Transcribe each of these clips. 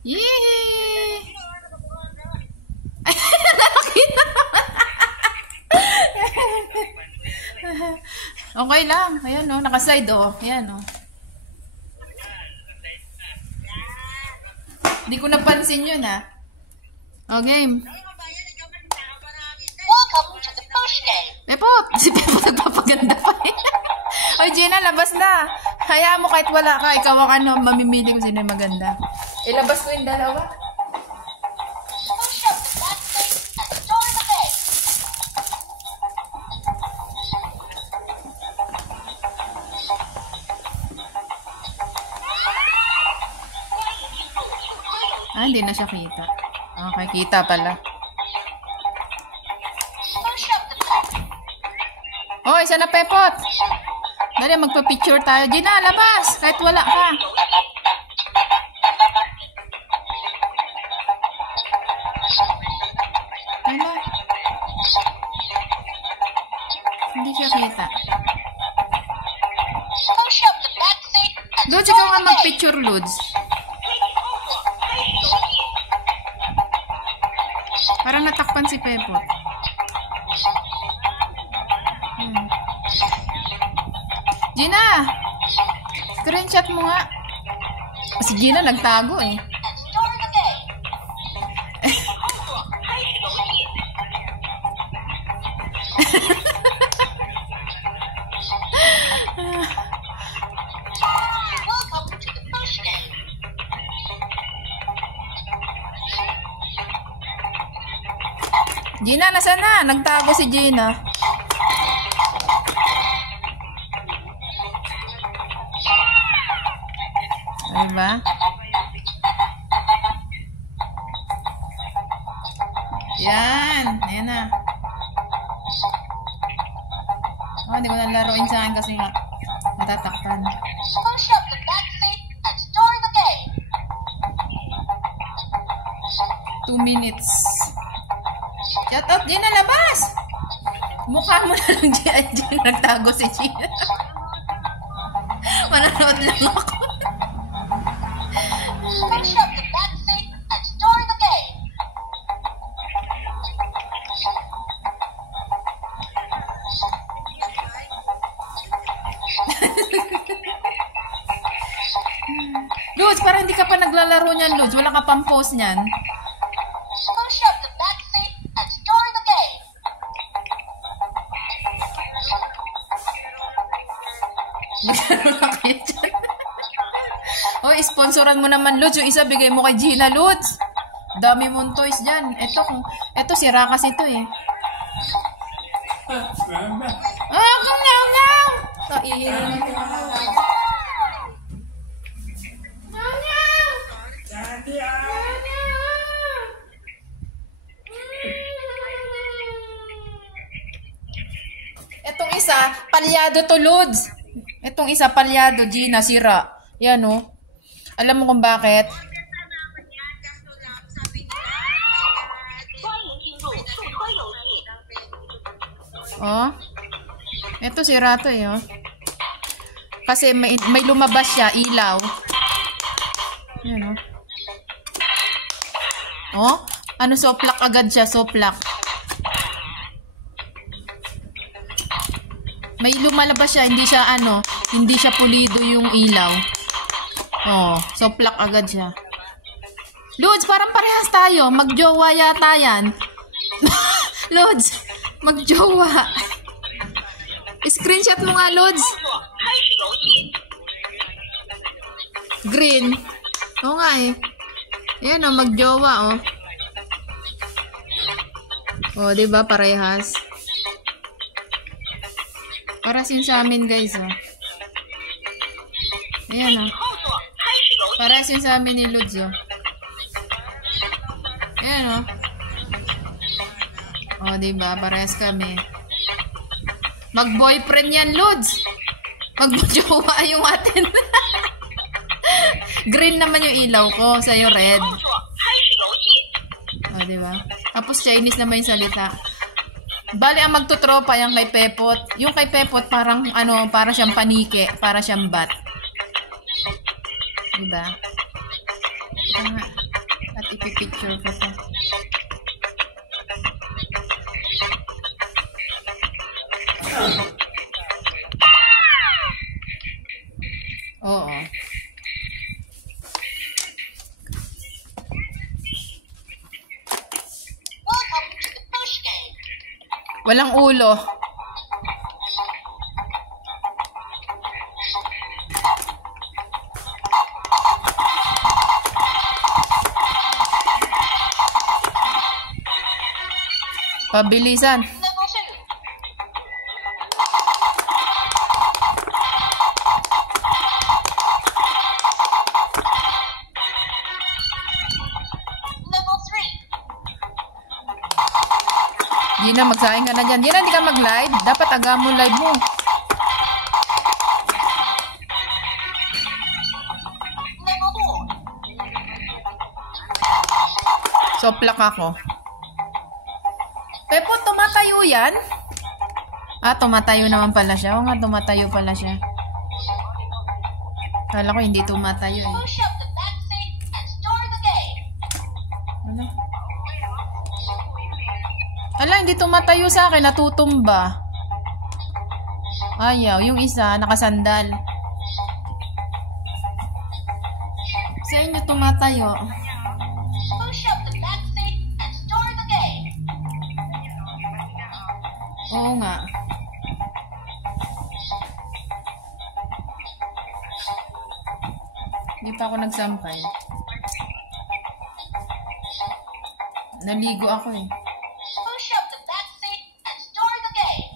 Yee! Nakakita. Okay lang. Ayan o. Nakaside o. Ayan o. Hindi ko napansin yun ha. O, game. Welcome to the push game. Pepot! Si Pepot nagpapaganda pa eh. Oy, Gina, labas na. Hayaan mo kahit wala ka. Ikaw ang ano, mamimili kung sino yung maganda. Ilabas ko yung dalawa. Push up the back seat and store the bag. Ah, hindi na siya kita. Okay, kita pala. Push up the back. Oh, isa na, Pepot. Dali, magpa-picture tayo. Gina, labas. Kahit wala ka. Hala. Hindi siya kita. Push up the back seat and Lods, store ikaw nga the bag. mag-picture, Lods. Parang natakpan si Pepot. Gina! Screenshot mo nga. Si Gina nagtago eh. And store the bag. Welcome to the push game. Gina, nasa na? Nagtago si Gina. Diba? Yan. Ayan na. Oh, hindi ko na laruin sa akin kasi nga matatakpan. Push up the back seat and store the bag. 2 minutes. Shout out, Gina, labas! Mukha mo na lang, Gina. Nagtago si Gina. Mananood lang ako. Push up the back seat and store the bag. Lods, parang hindi ka pa naglalaro niyan, Lods. Wala ka pang post niyan. Push up the back seat and store the bag. Naglaro na kayo dyan. Oy, sponsoran mo naman, Lods. Yung isa, bigay mo kay Gina, Lods. Dami mong toys dyan. Ito, sira kasi ito eh. Ah, kunyaw na! Kaihin. Etong isa, palyado to, Lods. Etong isa, palyado, Gina, sira. Yan, oh. Alam mo kung bakit? Oh. Ito, sira to, eh, oh. Kasi may lumabas siya, ilaw. Yan, oh. Oh? Ano, soplak agad siya, soplak. May lumalabas siya, hindi siya pulido yung ilaw. Oh, soplak agad siya. Lods, parang parehas tayo. Magjowa yata yan. Lods, magjowa. Screenshot mo nga, Lods. Green. Oo nga eh. Ayan o, magjowa o. O, diba parehas? Paras yun sa amin, guys, o. Ayan o. Paras yun sa amin ni Lods, o. Ayan o. O, diba? Parehas kami. Mag-boyfriend yan, Lods. Mag-jowa yung atin. Green naman yung ilaw ko. Sa'yo, red. O, diba? Tapos, Chinese naman yung salita. Bali, ang magtutropa yung kay Pepot. Yung kay Pepot, parang, para siyang panike. Para siyang bat. Diba? Ito nga. At ipipicture ko to. Oo. Welcome to the push game. Walang ulo. Pabilisan. Level 2. Level 3. Gina, magsaing ka na dyan. Gina, hindi ka mag-live. Dapat agam mo live mo. Level 4. Soplak ako. Pepo, tumatayo yan? Ah, tumatayo naman pala siya. Oo nga, tumatayo pala siya. Kala ko hindi tumatayo eh. Push up the back seat and start the game. Ano? Ala, hindi tumatayo sa akin. Natutumba. Ayaw. Yung isa, nakasandal. Sa inyo tumatayo. Push up the back seat and start the game. Oo nga. Hindi pa ako nagsampay. Naligo ako eh. Push up the back seat and start the game.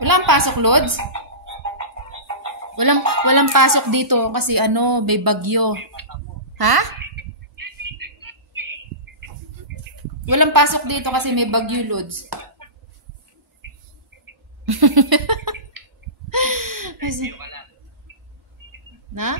Walang pasok, Lods? Walang pasok dito kasi ano, may bagyo. Ha? Walang pasok dito kasi may bagyo, Lods. Kasi, na?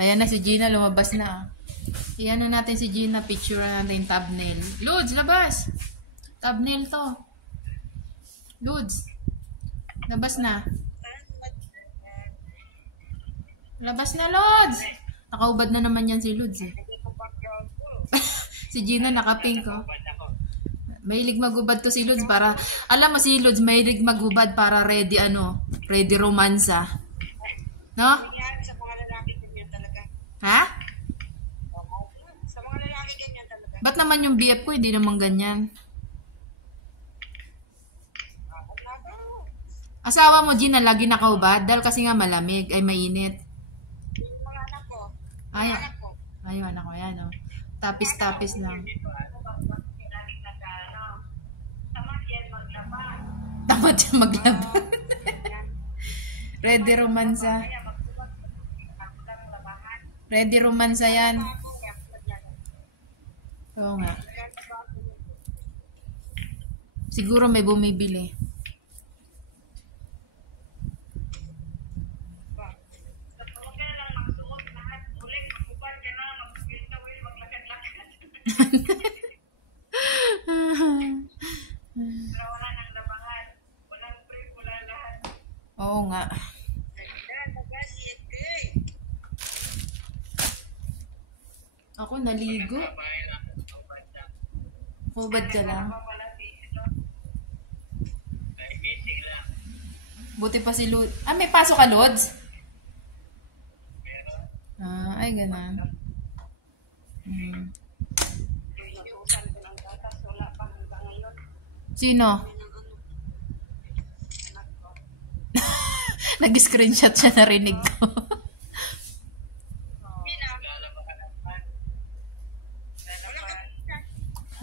Ayan na si Gina, lumabas na. Iyan na natin si Gina, picture na natin yung thumbnail. Lods, labas! Thumbnail to. Lods, labas na. Labas na, Lods! Nakaubad na naman yan si Lods eh. Si Gina nakapink oh. Mahilig magubad to si Lods para, alam mo si Lods, mahilig magubad para ready ready romansa. No? Sa mga lalaki ganyan talaga. Ha? Sa mga lalaki ganyan talaga. Ba't naman yung BF ko hindi naman ganyan? Asawa mo, Gina, lagi nakaubad dahil kasi nga malamig, ay mainit. Yung mga anak ko. Ayaw. Anak ko. Ayaw, anak ko, yan oh. Tapis-tapis lang. Tamad siya maglaban. Ready romansa. Ready romansa yan. Oo nga. Siguro may bumibili. Oo nga. Ako naligo. Hubad ka lang. Buti pa si Lods. Ah, may pasok ka, Lods? Ah, ay ganun. Sino? Nag-screenshot siya, narinig ko.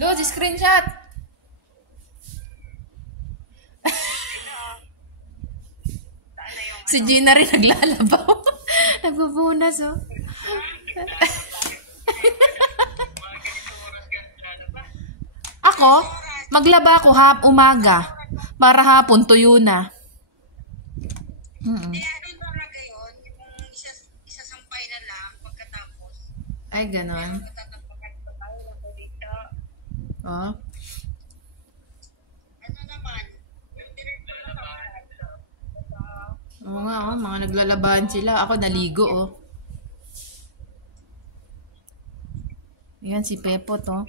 Lods, screenshot! Si Gina rin naglalabaw. Nagbubunas, oh. Ako, maglaba ako umaga. Para hapon, tuyo na. Mm. Kaya ano talaga yun, yung isasampay na lang pagkatapos. Ay, ganon. Matatapakan pa tayo na dito. Oh. Ano naman, yung direkto na naman. Oo nga, oh. Mga naglalabahan sila. Ako naligo, oh. Ayan, si Pepot, oh.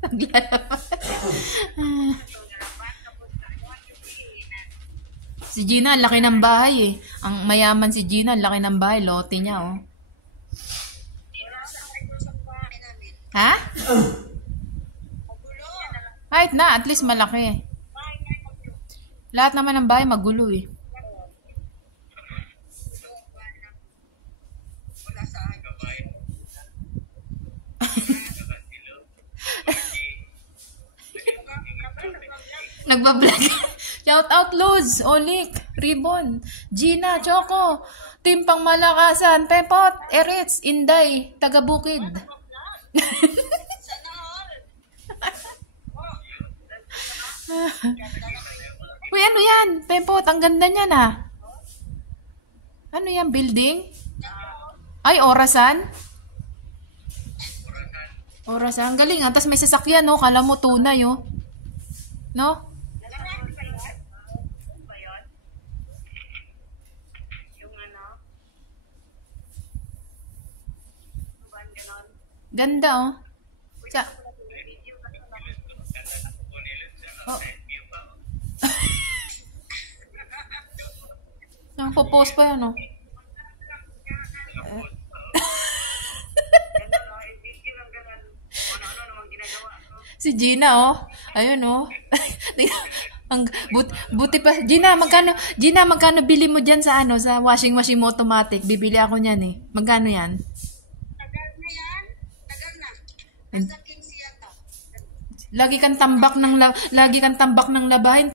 Naglalaban. Si Gina, ang laki ng bahay, eh. Ang mayaman si Gina, ang laki ng bahay. Lote niya, oh. Ha? Kahit na, at least malaki. Lahat naman ng bahay magulo, eh. Wala sa akin. Nagbablog. Shout out Luz, Olik, Ribbon, Gina, Choco, Team Pangmalakasan, Pepot, Eritz, Inday, taga Bukid. Sana all. Uy, ano yan? Pepot, ang ganda niyan, ah. Ano yan, building? Ay, Orasan? Orasan, galing, ah. Tapos may sasakyan, no? Kala mo tunay, oh. No? Yung ano, ganon. Ganda, oh. Sa oh. Nakapopost pa yun, oh. Si Gina, oh. Ayun, oh. Ang buti pa. Gina, magkano bili mo diyan sa ano, sa washing machine mo automatic? Bibili ako niyan, eh. Magkano 'yan? Tagal na yan. Tagal na. Nasa 15 yata. Lagi kang tambak ng labahin.